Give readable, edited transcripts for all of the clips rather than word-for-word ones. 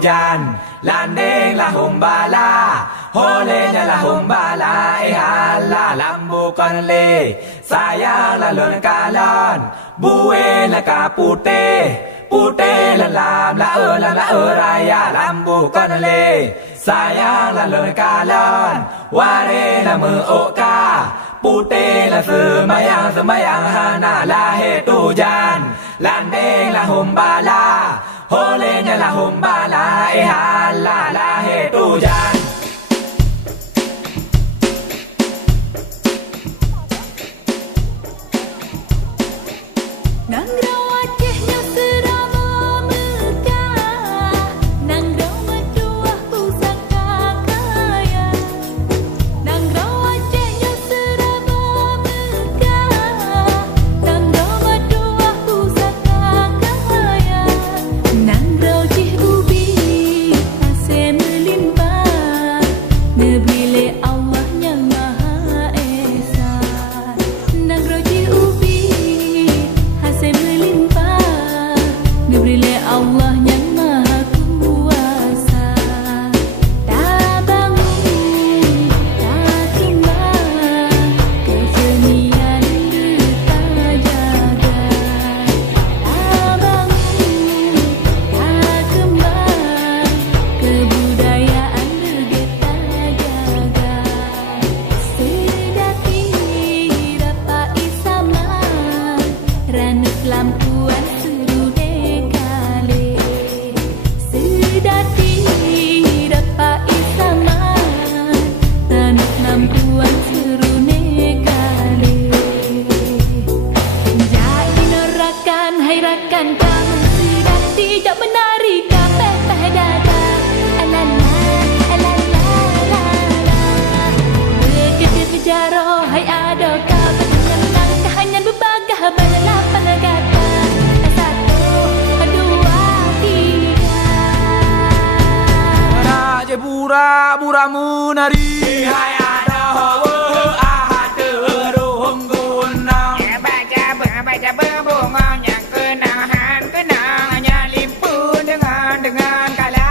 hujan, landinglah humbala, holenya lah humbala, hala lambu konle, sayanglah lon kalon, buela kapute, pute lam la raya lambu konle, sayanglah lon kalon, warena muoka, pute la semayang hana lahe hujan, landinglah humbala, holenya lah humbala, hala lahe hujan. Buramu nari hai ada ahad ruhung gunang baca berbunga yang kenangan limpu dengan kalah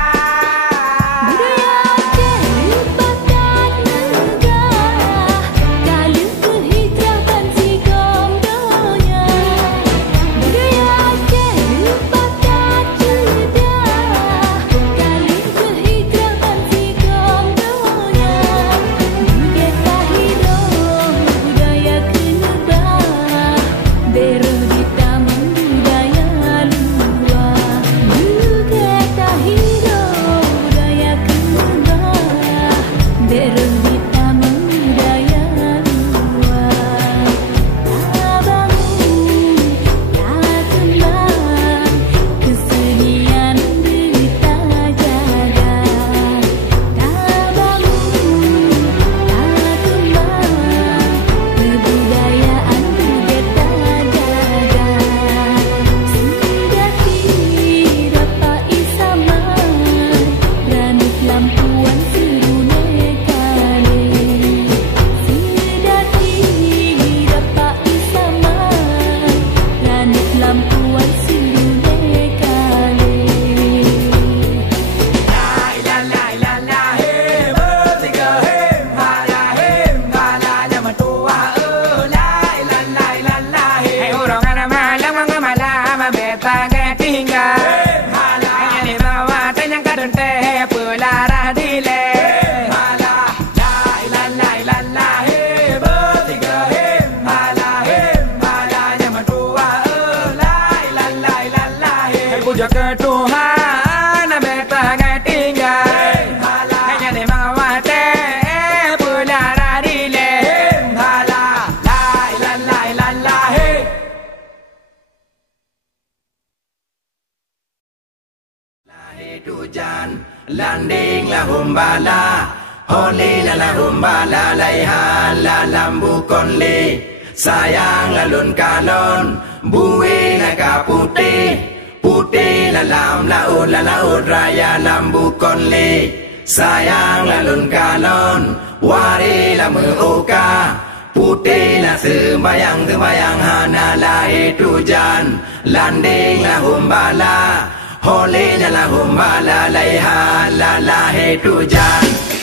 Jaga Tuhan beta tinggal hanya di mawate pulara dile hala la ilallah he lahe hujan landinglah humbala holi la humbala laiha la lambu konli sayang lalun kalon buwe na kaputi putih lalam laut raya lambu konli sayang lalun kalon wari la muka putih la sembayang hana lahir hujan landing la humbala Hole la la humbala la la he tujan.